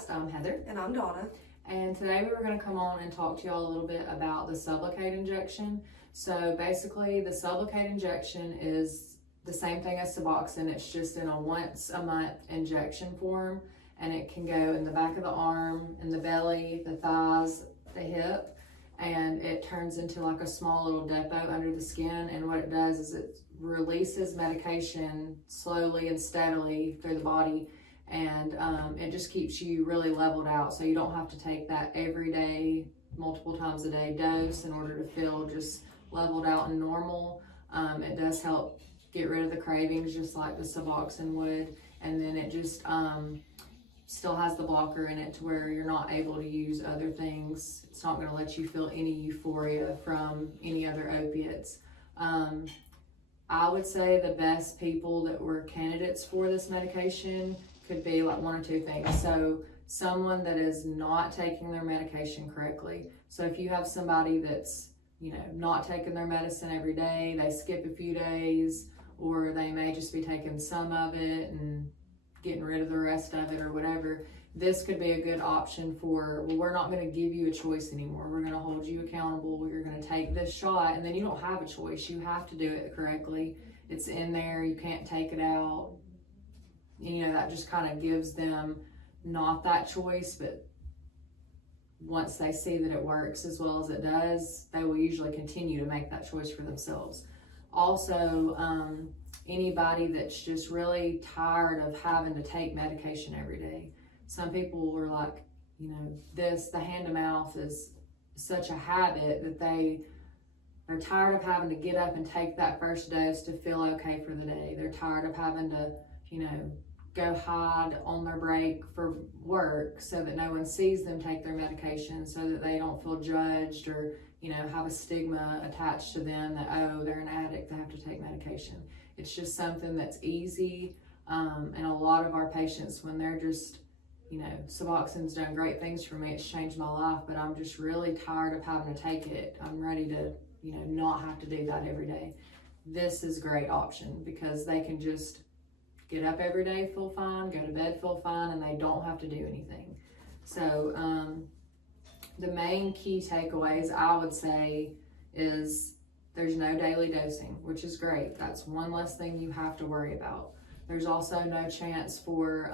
podcast. I'm Heather. And I'm Donna. And today we were going to come on and talk to y'all a little bit about the Sublocade injection. So basically the Sublocade injection is the same thing as Suboxone. It's just in a once a month injection form, and it can go in the back of the arm, in the belly, the thighs, the hip, and it turns into like a small little depot under the skin. And what it does is it releases medication slowly and steadily through the body, and it just keeps you really leveled out, so you don't have to take that every day, multiple times a day dose in order to feel just leveled out and normal. It does help get rid of the cravings just like the Suboxone would, and then it just still has the blocker in it to where you're not able to use other things. It's not going to let you feel any euphoria from any other opiates. I would say the best people that were candidates for this medication could be like one or two things. So someone that is not taking their medication correctly. So if you have somebody that's, not taking their medicine every day, they skip a few days, or they may just be taking some of it and getting rid of the rest of it or whatever, this could be a good option for, well, we're not going to give you a choice anymore. We're going to hold you accountable. You're going to take this shot, and then you don't have a choice. You have to do it correctly. It's in there. You can't take it out. That just kind of gives them not that choice, but once they see that it works as well as it does, they will usually continue to make that choice for themselves. Also, anybody that's just really tired of having to take medication every day. Some people are like, the hand to mouth is such a habit that they're tired of having to get up and take that first dose to feel okay for the day. They're tired of having to, go hide on their break for work so that no one sees them take their medication, so that they don't feel judged or, have a stigma attached to them that, oh, they're an addict, they have to take medication. It's just something that's easy. And a lot of our patients, when they're just, Suboxone's done great things for me, it's changed my life, but I'm just really tired of having to take it. I'm ready to, not have to do that every day. This is a great option because they can just get up every day, feel fine, go to bed, feel fine, and they don't have to do anything. So the main key takeaways I would say is there's no daily dosing, which is great. That's one less thing you have to worry about. There's also no chance for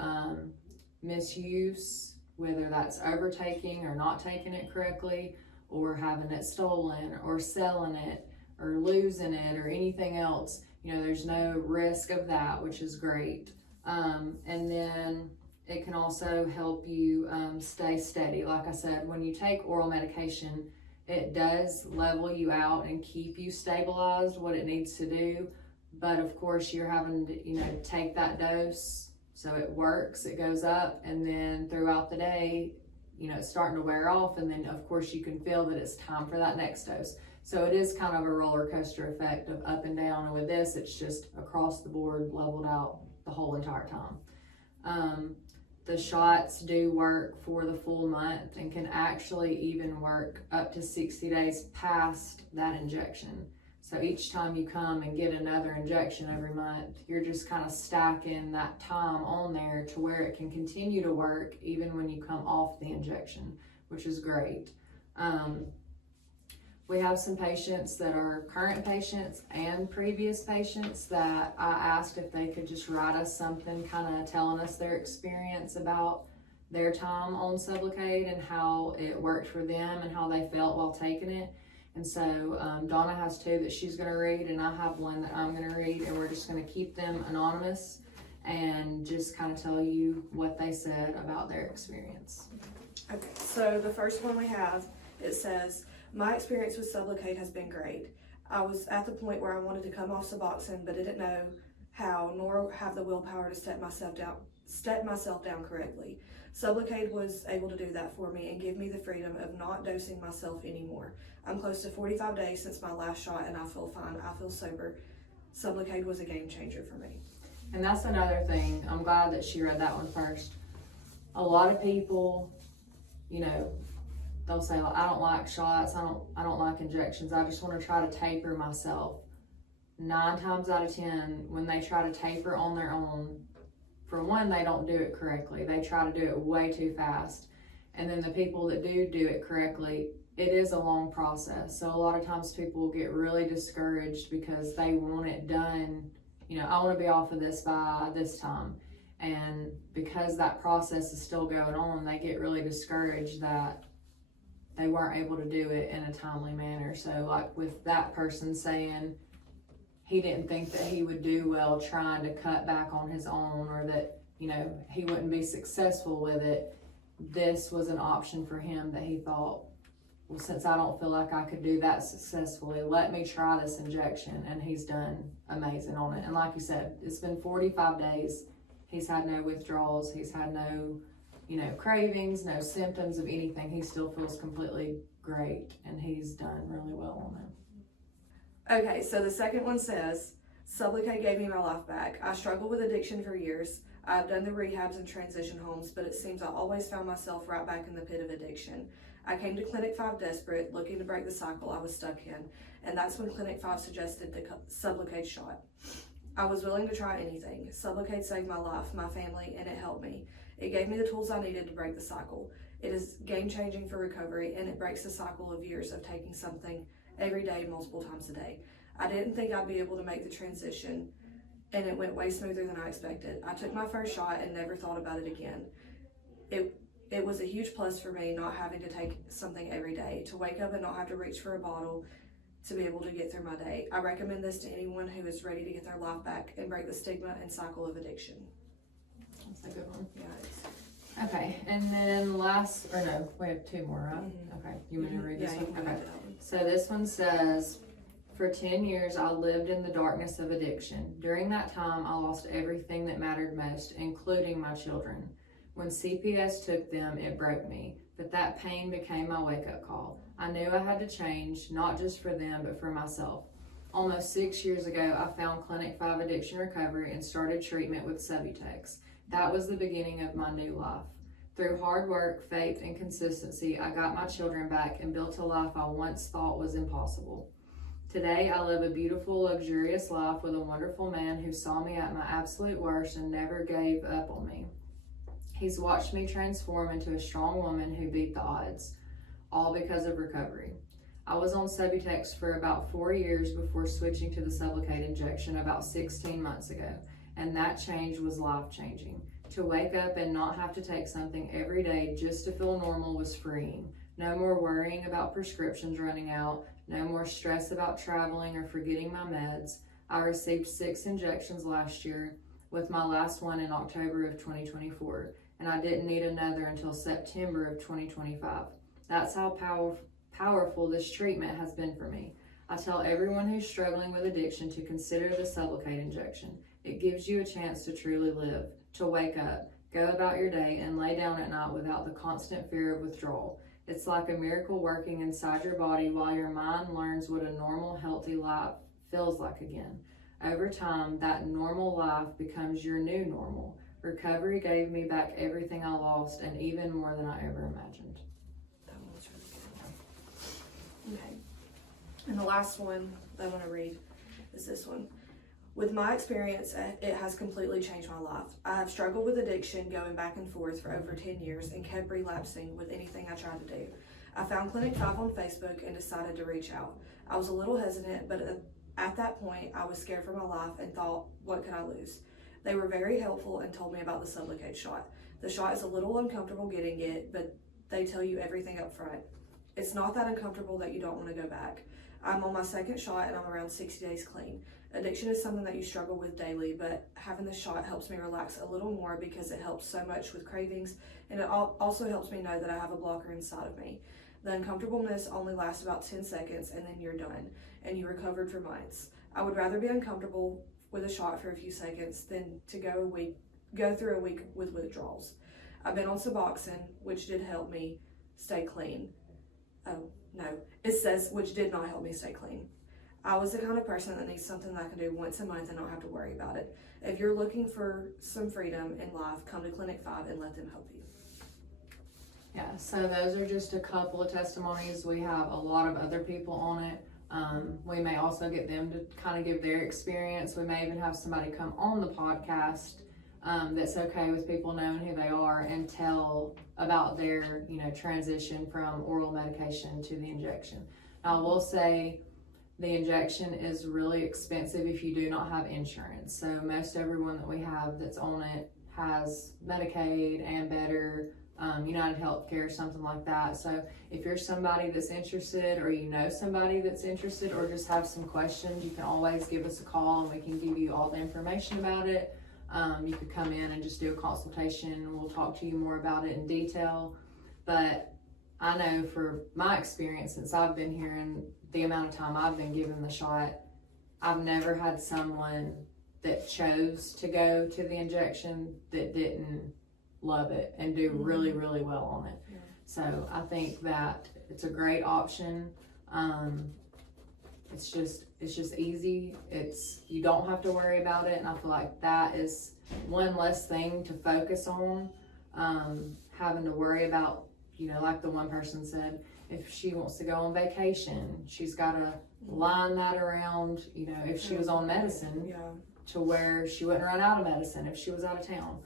misuse, whether that's overtaking or not taking it correctly, or having it stolen or selling it or losing it or anything else. There's no risk of that, which is great. And then it can also help you stay steady. Like I said, when you take oral medication, it does level you out and keep you stabilized, what it needs to do. But of course, you're having to, take that dose. So it works, it goes up, and then throughout the day, it's starting to wear off. And then of course you can feel that it's time for that next dose. So it is kind of a roller coaster effect of up and down. And with this, it's just across the board, leveled out the whole entire time. The shots do work for the full month and can actually even work up to 60 days past that injection. So each time you come and get another injection every month, you're just kind of stacking that time on there to where it can continue to work even when you come off the injection, which is great. We have some patients that are current patients and previous patients that I asked if they could just write us something kind of telling us their experience about their time on Sublocade and how it worked for them and how they felt while taking it. And so Donna has two that she's going to read, and I have one that I'm going to read, and we're just going to keep them anonymous and just kind of tell you what they said about their experience. Okay, so the first one we have, it says, my experience with Sublocade has been great. I was at the point where I wanted to come off Suboxone, but didn't know how, nor have the willpower to step myself down correctly. Sublocade was able to do that for me and give me the freedom of not dosing myself anymore. I'm close to 45 days since my last shot, and I feel fine. I feel sober. Sublocade was a game changer for me. And that's another thing. I'm glad that she read that one first. A lot of people, they'll say, I don't like shots, I don't like injections, I just want to try to taper myself. 9 times out of 10, when they try to taper on their own, for one, they don't do it correctly. They try to do it way too fast. And then the people that do it correctly, it is a long process. So a lot of times people will get really discouraged because they want it done. You know, I want to be off of this by this time. And because that process is still going on, they get really discouraged that they weren't able to do it in a timely manner. So like with that person saying he didn't think that he would do well trying to cut back on his own, or that, you know, he wouldn't be successful with it, this was an option for him that he thought, well, since I don't feel like I could do that successfully, let me try this injection. And he's done amazing on it. And like you said, it's been 45 days. He's had no withdrawals. He's had no, you know, cravings, no symptoms of anything. He still feels completely great, and he's done really well on it. Okay, so the second one says, Sublocade gave me my life back. I struggled with addiction for years. I've done the rehabs and transition homes, but it seems I always found myself right back in the pit of addiction. I came to Clinic 5 desperate, looking to break the cycle I was stuck in, and that's when Clinic 5 suggested the Sublocade shot. I was willing to try anything. Sublocade saved my life, my family, and it helped me. It gave me the tools I needed to break the cycle. It is game-changing for recovery, and it breaks the cycle of years of taking something every day, multiple times a day. I didn't think I'd be able to make the transition, and it went way smoother than I expected. I took my first shot and never thought about it again. It was a huge plus for me not having to take something every day, to wake up and not have to reach for a bottle to be able to get through my day. I recommend this to anyone who is ready to get their life back and break the stigma and cycle of addiction. That's a good one. Yeah, it's... Okay, and then we have two more, right? Mm-hmm. Okay, you want me to read this Yeah, one? you can Okay. read that one. So this one says, for 10 years, I lived in the darkness of addiction. During that time, I lost everything that mattered most, including my children. When CPS took them, it broke me, but that pain became my wake-up call. I knew I had to change, not just for them, but for myself. Almost 6 years ago, I found Clinic 5 Addiction Recovery and started treatment with Sublocade. That was the beginning of my new life. Through hard work, faith, and consistency, I got my children back and built a life I once thought was impossible. Today, I live a beautiful, luxurious life with a wonderful man who saw me at my absolute worst and never gave up on me. He's watched me transform into a strong woman who beat the odds, all because of recovery. I was on Subutex for about 4 years before switching to the Sublocade injection about 16 months ago, and that change was life-changing. To wake up and not have to take something every day just to feel normal was freeing. No more worrying about prescriptions running out, no more stress about traveling or forgetting my meds. I received 6 injections last year, with my last one in October of 2024, and I didn't need another until September of 2025. That's how powerful this treatment has been for me. I tell everyone who's struggling with addiction to consider the Sublocade injection. It gives you a chance to truly live, to wake up, go about your day, and lay down at night without the constant fear of withdrawal. It's like a miracle working inside your body while your mind learns what a normal, healthy life feels like again. Over time, that normal life becomes your new normal. Recovery gave me back everything I lost and even more than I ever imagined. That one was really good. Okay. And the last one that I want to read is this one. With my experience, it has completely changed my life. I have struggled with addiction going back and forth for over 10 years and kept relapsing with anything I tried to do. I found Clinic 5 on Facebook and decided to reach out. I was a little hesitant, but at that point, I was scared for my life and thought, what could I lose? They were very helpful and told me about the Sublocade shot. The shot is a little uncomfortable getting it, but they tell you everything up front. It's not that uncomfortable that you don't want to go back. I'm on my second shot and I'm around 60 days clean. Addiction is something that you struggle with daily, but having the shot helps me relax a little more because it helps so much with cravings, and it also helps me know that I have a blocker inside of me. The uncomfortableness only lasts about 10 seconds and then you're done, and you recovered for months. I would rather be uncomfortable with a shot for a few seconds than to go through a week with withdrawals. I've been on Suboxone, which did help me stay clean. Oh, no, it says which did not help me stay clean. I was the kind of person that needs something that I can do once a month and not have to worry about it. If you're looking for some freedom in life, come to Clinic 5 and let them help you. Yeah, so those are just a couple of testimonies. We have a lot of other people on it. We may also get them to kind of give their experience. We may even have somebody come on the podcast that's okay with people knowing who they are, and tell about their, transition from oral medication to the injection. Now, I will say the injection is really expensive if you do not have insurance. So most everyone that we have that's on it has Medicaid and Better, United Healthcare, something like that. So if you're somebody that's interested, or you know somebody that's interested, or just have some questions, you can always give us a call and we can give you all the information about it. You could come in and just do a consultation and we'll talk to you more about it in detail. But I know for my experience, since I've been here and the amount of time I've been given the shot, I've never had someone that chose to go to the injection that didn't love it and do really, really well on it. Yeah. So I think that it's a great option. It's just easy. You don't have to worry about it, and I feel like that is one less thing to focus on. Having to worry about, like the one person said, if she wants to go on vacation, she's got to line that around, if she was on medicine, to where she wouldn't run out of medicine if she was out of town.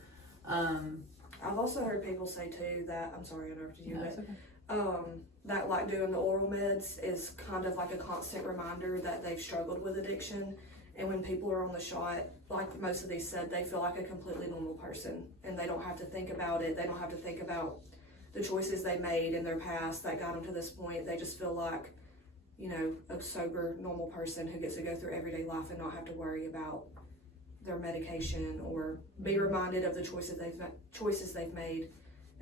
I've also heard people say too that, I'm sorry I interrupted you, No, but it's okay. that like doing the oral meds is kind of like a constant reminder that they've struggled with addiction. And when people are on the shot, like most of these said, they feel like a completely normal person, and they don't have to think about it. They don't have to think about the choices they made in their past that got them to this point. They just feel like, a sober, normal person who gets to go through everyday life and not have to worry about their medication or be reminded of the choices they've made.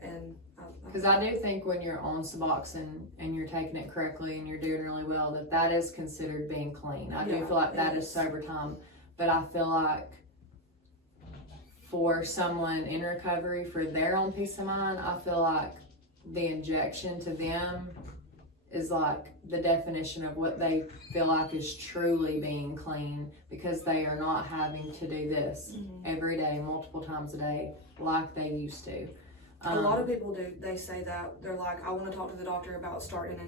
And because I do think when you're on Suboxone and you're taking it correctly and you're doing really well, that is considered being clean. I do feel like that is sober time, but I feel like for someone in recovery, for their own peace of mind, I feel like the injection to them is like the definition of what they feel like is truly being clean, because they are not having to do this every day, multiple times a day, like they used to. A lot of people do. They say that they're like, I want to talk to the doctor about starting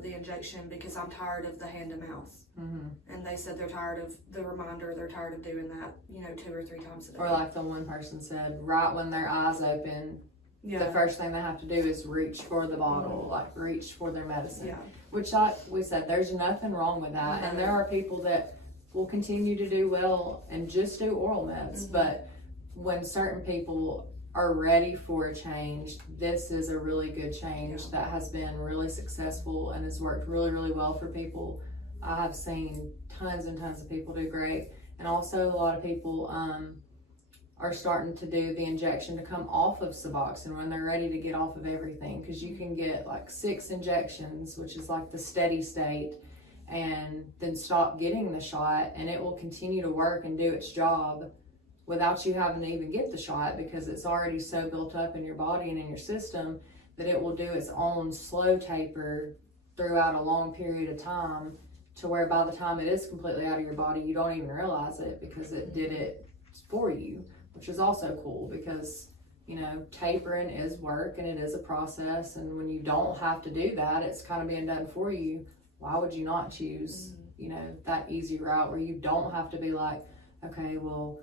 the injection because I'm tired of the hand to mouth. And they said they're tired of the reminder. They're tired of doing that, 2 or 3 times a day. Or like the one person said, right when their eyes open, the first thing they have to do is reach for the bottle, like reach for their medicine. Yeah. Which, like we said, there's nothing wrong with that. And there are people that will continue to do well and just do oral meds. But when certain people are ready for a change, this is a really good change that has been really successful and has worked really, really well for people. I have seen tons and tons of people do great. And also a lot of people are starting to do the injection to come off of Suboxone when they're ready to get off of everything, because you can get like 6 injections, which is like the steady state, and then stop getting the shot, and it will continue to work and do its job without you having to even get the shot, because it's already so built up in your body and in your system that it will do its own slow taper throughout a long period of time, to where by the time it is completely out of your body, you don't even realize it, because it did it for you, which is also cool, because tapering is work and it is a process, and when you don't have to do that, it's kind of being done for you. Why would you not choose that easy route where you don't have to be like, okay, well,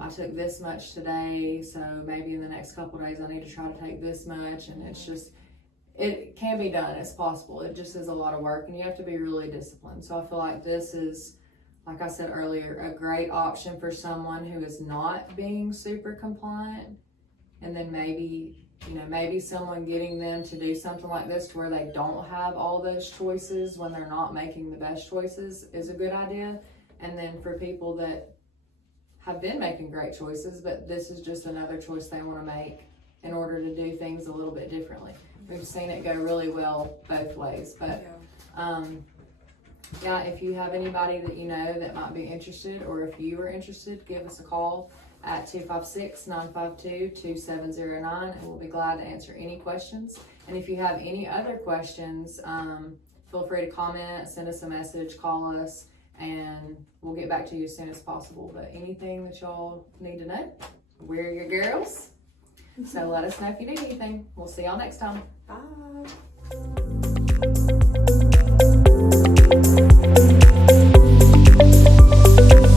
I took this much today, so maybe in the next couple of days I need to try to take this much. And it's just, it can be done, it's possible. It just is a lot of work, and you have to be really disciplined. So I feel like this is, like I said earlier, a great option for someone who is not being super compliant. And then maybe someone getting them to do something like this to where they don't have all those choices when they're not making the best choices is a good idea. And then for people that have been making great choices, but this is just another choice they want to make in order to do things a little bit differently. We've seen it go really well both ways. But if you have anybody that that might be interested, or if you are interested, give us a call at 256-952-2709, and we'll be glad to answer any questions. And if you have any other questions, feel free to comment, send us a message, call us, and we'll get back to you as soon as possible. But anything that y'all need to know, we're your girls. So let us know if you need anything. We'll see y'all next time. Bye.